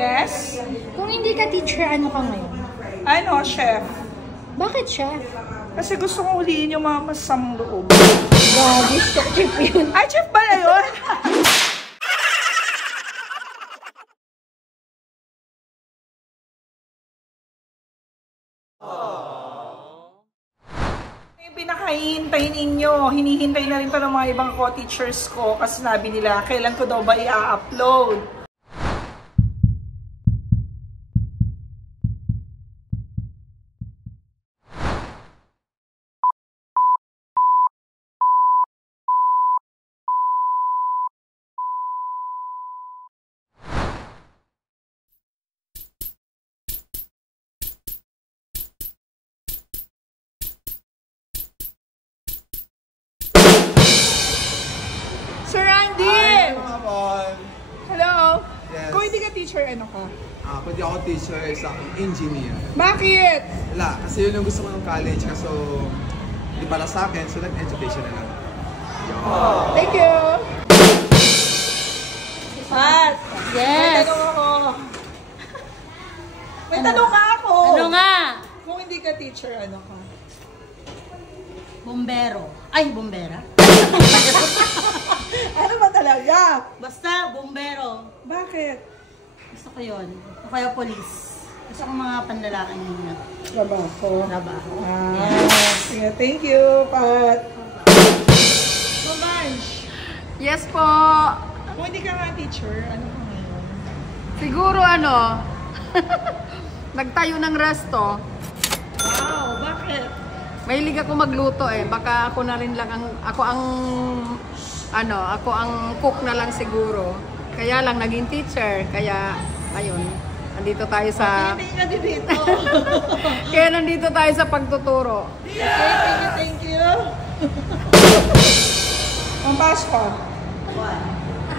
Yes? Kung hindi ka teacher, ano ka ngayon? Ano, chef? Bakit, chef? Kasi gusto kong huliin yung mga masamang loob. Grabe, chef yun. Ay, chef ba na yun? Yung pinakahihintay ninyo, hinihintay na rin pa ng mga ibang co-teachers ko kasi sabi nila, kailan ko daw ba i-upload? Sir Randy! Hi, mga bon! Hello! Yes. Kung hindi ka teacher, ano ka? Kung di ako teacher, isa akong engineer. Bakit? Wala, kasi yun yung gusto ko ng college, kaso di pala sa akin, so nag-education na lang. Thank you! Pat! May Yes! tanong ako. May tanong nga ako! Ano nga? Kung hindi ka teacher, ano ka? Bombero. Ay, bombera. Ano ba talaga? Basta, bombero. Bakit? Gusto ko yun. O kaya polis. Gusto ko mga panlalaking na Trabaho. trabaho. Yes. Yeah, thank you, Pat. So, Marge, Yes po. kung hindi ka nga teacher, ano ka ngayon? Siguro ano, nagtayo ng resto. Wow, bakit? Mahilig ako magluto eh. Baka ako na rin lang ang, ako ang cook na lang siguro. Kaya lang naging teacher. Kaya, ayun, nandito tayo sa, Hindi ka din dito. kaya nandito tayo sa pagtuturo. Okay, thank you. Ang Pasco.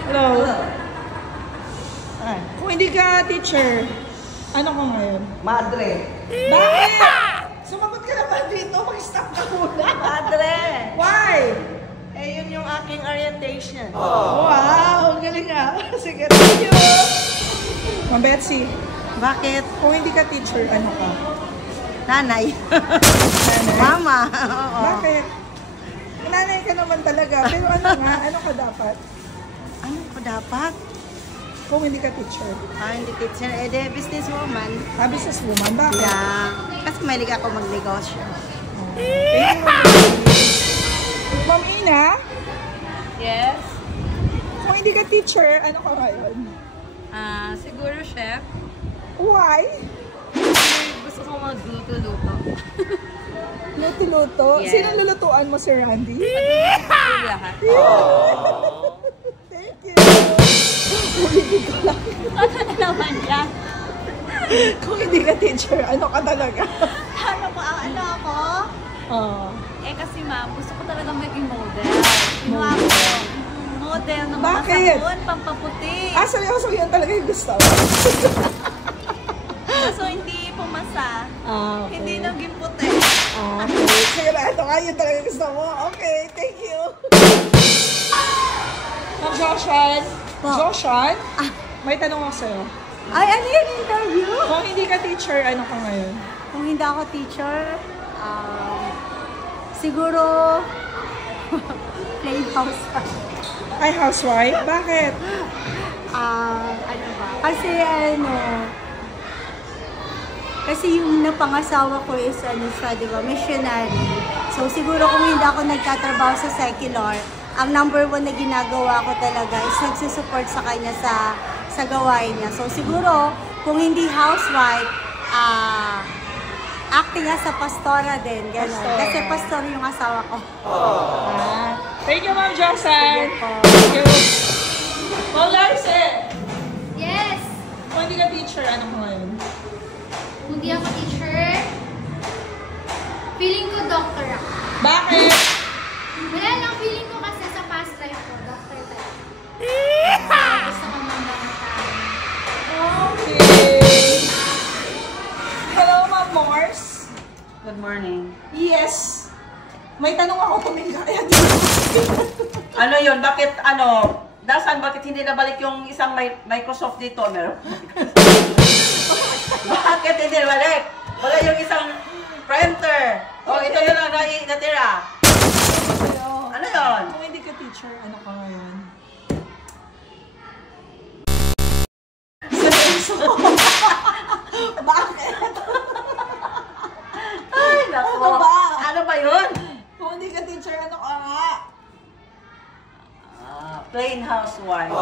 Hello. Ay, kung hindi ka teacher, ano ka ngayon? Madre. Bakit? Sumagot ka naman dito, mag-stop ka muna. Madre. Why? Eh, yun yung aking orientation. Wow, galing nga. Sige, thank you. Ma'am Betsy, Bakit? kung hindi ka teacher, ano ka? Nanay. Nanay? Mama. Oo. Bakit? Nanay ka naman talaga. Pero ano nga, ano ka dapat? Ano ko dapat? Kung hindi ka teacher. Hindi teacher. Eh, de, businesswoman. Businesswoman, bakit? Yeah. Kasi mahilig ako magnegosyo. Thank you. Ma'am Ina, Yes. kung hindi ka teacher, ano ka ngayon? Siguro chef. Why? Gusto ko magluto-luto. Luto-luto? Yes. Sino lulutuan mo, Sir Randy? Lahat. Thank you. Ulitin ko lang. Ano na naman yan? Kung hindi ka teacher, ano ka talaga? Ano ko? Ano ako? Oh. Eh kasi ma'am, gusto ko talaga maging model. Ginawa ko. Model ng mga Bakit? sabon, pampaputi. Seryoso yun talaga yung gusto mo? So hindi pumasa. Okay. Hindi naging puti. Okay. Sigurado ka, yun talaga yung gusto mo. Okay, thank you. Ma'am Joshan. Joshan? May tanong ako sa'yo. Ay, ano yung interview? Kung hindi ka teacher, ano ka ngayon? Kung hindi ako teacher, siguro plain house. Ay, housewife? Bakit? Ano ba? Kasi yung napangasawa ko is siya, di ba, missionary. So siguro kung hindi ako nagtatrabaho sa secular, ang number one na ginagawa ko talaga is nagsusupport sa kanya sa gawain niya. So siguro kung hindi housewife, acting as a pastora din, gano'n. Pastora. Kasi pastor yung asawa ko. Thank you, Ma'am Jossan. Sige po. Thank you. Ma'am Larsen, Yes! kung hindi ka teacher, ano ka ngayon? Kung di ako teacher, feeling ko doctor ako. Bakit? Wala lang, feeling ko kasi sa past life ko, doctor tayo. Gusto ko nang bangataan. Okay. Hello, Ma'am Morse. Good morning. Yes. May tanong ako tumingin kaya dito. Ano yun? Bakit ano? Dasan, bakit hindi nabalik yung isang Microsoft dito? Meron? Bakit hindi nabalik? Wala yung isang printer. Oh, ito na lang natira. Ano yun? Kung hindi ka teacher, ano ka ngayon? Bakit? Ay, naku. Ano ba? Ano ba yun? Kung hindi ka teacher, ano ka nga? Plain housewife.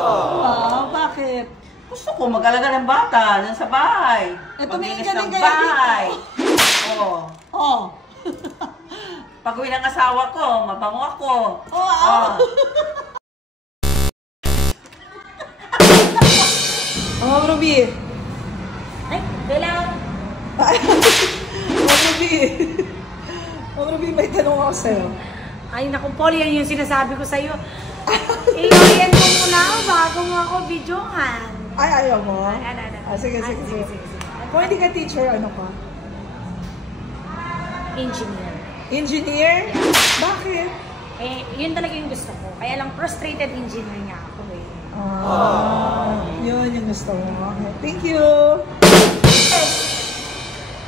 Bakit? Gusto ko mag-alaga ng bata dyan sa bahay. Ito may Maglinis ng galing-galing bahay. Oo. Oh. Pag-uwi ng asawa ko, mabango ako. Oh. Oh, Ruby. Ay, kailangan. Oh, Ruby. Oh, Ruby, may tanong ako sa'yo. Ay, naku, Paul, yan yung sinasabi ko sa'yo. I-orient mo muna bago mo ako videohan. Ay, ayaw mo? Ano. Sige. Kung hindi ka teacher, ano ka? Engineer. Engineer? Bakit? Eh, yun talaga yung gusto ko. Kaya lang frustrated engineer nga ako eh. Yun yung gusto mo. Okay. Thank you.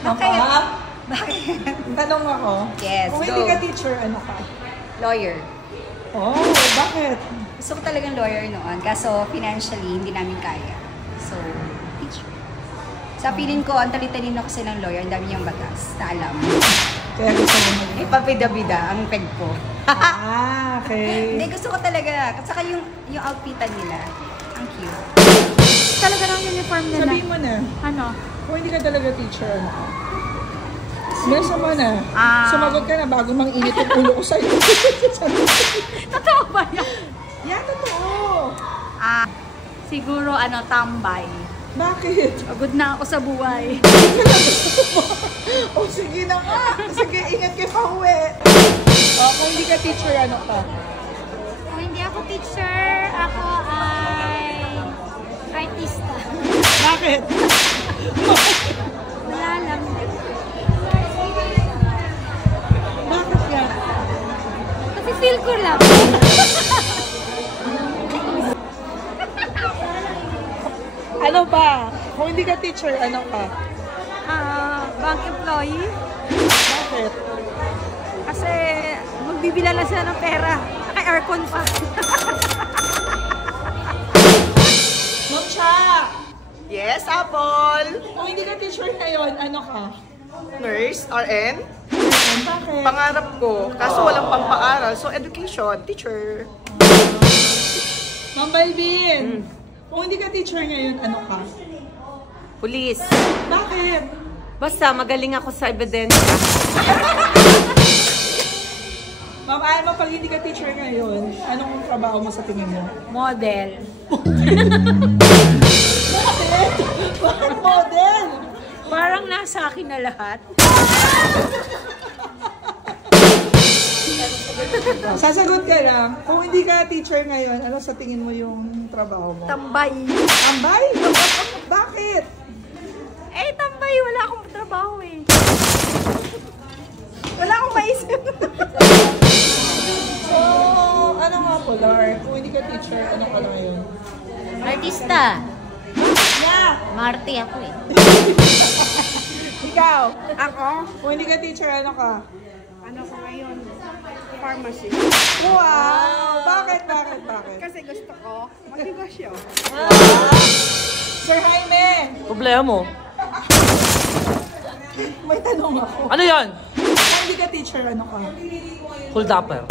Bakit? Bakit? Tanong ako. Yes, Kung go. hindi ka teacher, ano ka? Lawyer. Oh, bakit? Gusto ko talagang lawyer noon, kaso financially, hindi namin kaya. So, teacher. Sa feeling ko, ang tali-talino kasi ng lawyer, ang dami niyang batas na alam. Kaya gusto mo mag- Eh, papida-bida ang peg ko. okay. Hindi, gusto ko talaga. At saka yung outfitan nila, ang cute. Talaga ng uniform nila. Sabihin mo na, Ano? kung hindi ka talaga teacher, ano ka? Beso mo na. Sumagot ka na bago mang-init yung ulo ko sa'yo. Totoo ba yan? Yan, totoo. Siguro tambay. Bakit? Pagod na ako sa buhay. O sige na nga. Sige, ingat kayo pa uwi. Kung hindi ka teacher, ano ka? Kung hindi ako teacher, ako ay artista. Bakit? Wala lang. Bakit yan? Kasi feel ko lang. Ano ba? Kung hindi ka teacher, ano ka? Bank employee. Bakit? Kasi magbibila lang sila ng pera. Naka-aircon pa. Ma'am Cha! Yes, Apple! Kung hindi ka teacher ngayon, ano ka? Nurse, RN. Bakit? Pangarap ko, kaso walang pampaaral. So, education, teacher. Ma'am Balbin! Kung hindi ka teacher ngayon, ano ka? Pulis. Bakit? Basta magaling ako sa ebidensya. Ma'am Alma, pag hindi ka teacher ngayon, anong trabaho mo sa tingin mo? Model. Bakit? Bakit model? Parang nasa akin na lahat. Sasagot ka lang. Kung hindi ka teacher ngayon, ano sa tingin mo yung trabaho mo? Tambay. Tambay? Bakit? Eh, tambay. Wala akong trabaho eh. Wala akong maisip. So, ano nga po, Lar? Kung hindi ka teacher, ano ka na ngayon? Artista. Yeah! Marte ako eh. Ikaw? Ako? Kung hindi ka teacher, ano ka? Ano ko ngayon? Pharmacy. Wow! Bakit? Kasi gusto ko magnegosyo. Sir Jaime! Problema mo. May tanong ako. Ano yan? Kung hindi ka teacher, ano ka? Hold upper.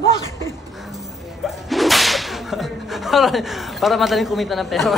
Bakit? para madaling kumita ng pera.